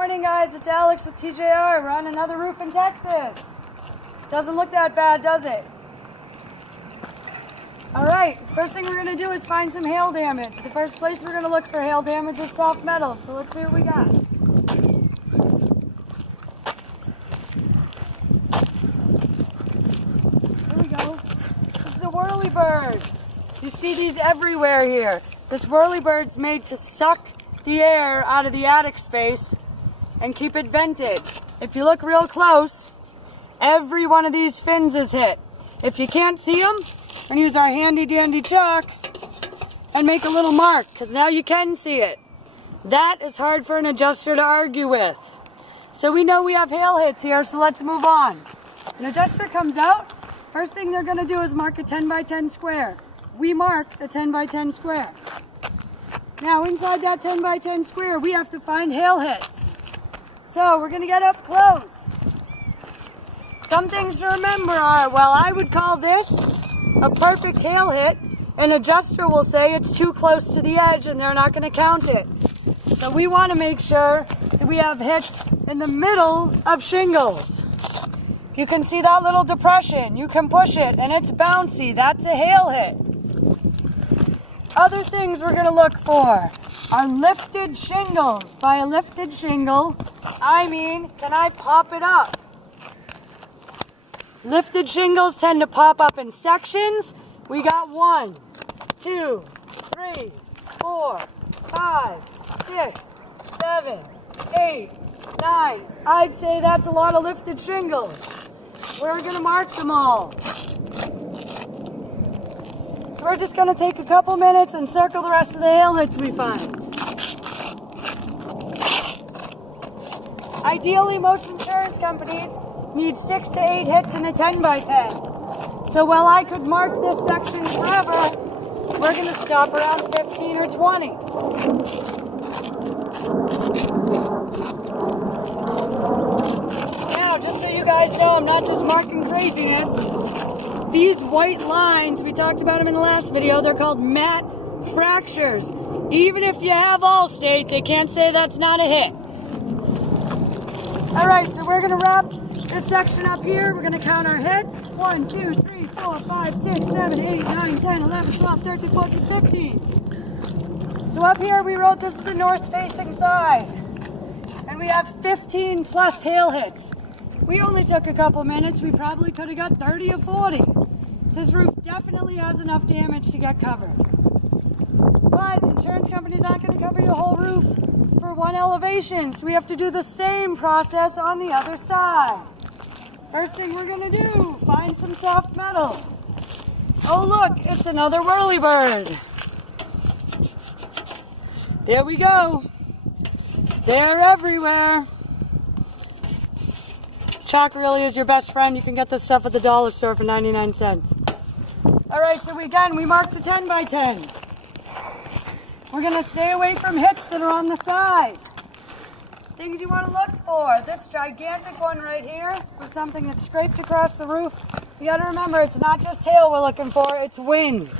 Morning guys, it's Alex with TJR. We're on another roof in Texas. Doesn't look that bad, does it? Alright, first thing we're going to do is find some hail damage. The first place we're going to look for hail damage is soft metal, so let's see what we got. Here we go. This is a whirlybird. You see these everywhere here. This whirlybird's made to suck the air out of the attic space and keep it vented. If you look real close, every one of these fins is hit. If you can't see them, we're going to use our handy dandy chalk and make a little mark, because now you can see it. That is hard for an adjuster to argue with. So we know we have hail hits here, so let's move on. An adjuster comes out, first thing they're going to do is mark a 10 by 10 square. We marked a 10 by 10 square. Now inside that 10 by 10 square, we have to find hail hits. So we're going to get up close. Some things to remember are, well, I would call this a perfect hail hit. An adjuster will say it's too close to the edge and they're not going to count it. So we want to make sure that we have hits in the middle of shingles. You can see that little depression. You can push it and it's bouncy. That's a hail hit. Other things we're going to look for are lifted shingles. By a lifted shingle, I mean, can I pop it up? Lifted shingles tend to pop up in sections. We got 1, 2, 3, 4, 5, 6, 7, 8, 9. I'd say that's a lot of lifted shingles. We're going to mark them all. So we're just going to take a couple minutes and circle the rest of the hail hits we find. Ideally, most insurance companies need 6 to 8 hits in a 10 by 10. So while I could mark this section forever, we're going to stop around 15 or 20. Now, just so you guys know, I'm not just marking craziness. These white lines, we talked about them in the last video, they're called matte fractures. Even if you have Allstate, they can't say that's not a hit. Alright, so we're going to wrap this section up here. We're going to count our hits. 1, 2, 3, 4, 5, 6, 7, 8, 9, 10, 11, 12, 13, 14, 15. So up here we wrote this is the north-facing side. And we have 15 plus hail hits. We only took a couple minutes. We probably could have got 30 or 40. This roof definitely has enough damage to get covered. But insurance companies aren't going to cover your whole roof for one elevation, so we have to do the same process on the other side. First thing we're going to do, find some soft metal. Oh look, it's another whirlybird. There we go. They're everywhere. Chalk really is your best friend. You can get this stuff at the dollar store for 99 cents. Alright, so we marked a 10 by 10. We're going to stay away from hits that are on the side. Things you want to look for. This gigantic one right here was something that scraped across the roof. You got to remember, it's not just hail we're looking for, it's wind.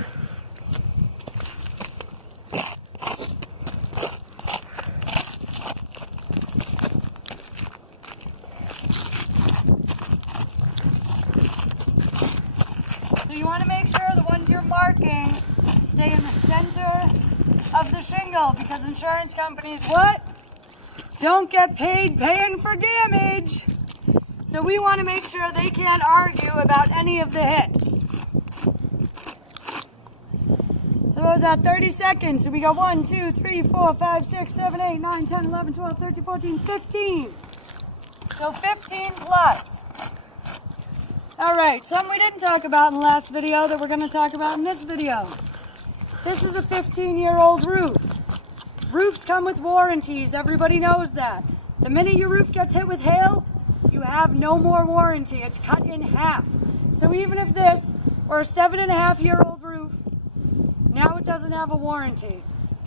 So you want to make sure the ones you're marking stay in the center of the shingle, because insurance companies, what? Don't get paid paying for damage. So we want to make sure they can't argue about any of the hits. So what was that, 30 seconds? So we go 1, 2, 3, 4, 5, 6, 7, 8, 9, 10, 11, 12, 13, 14, 15. So 15 plus. Alright, something we didn't talk about in the last video that we're going to talk about in this video. This is a 15-year-old roof. Roofs come with warranties, everybody knows that. The minute your roof gets hit with hail, you have no more warranty. It's cut in half. So even if this were a 7.5-year-old roof, now it doesn't have a warranty.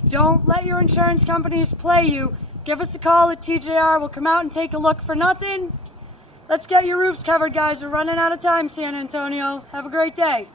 Don't let your insurance companies play you. Give us a call at TJR. We'll come out and take a look for nothing. Let's get your roofs covered, guys. We're running out of time, San Antonio. Have a great day.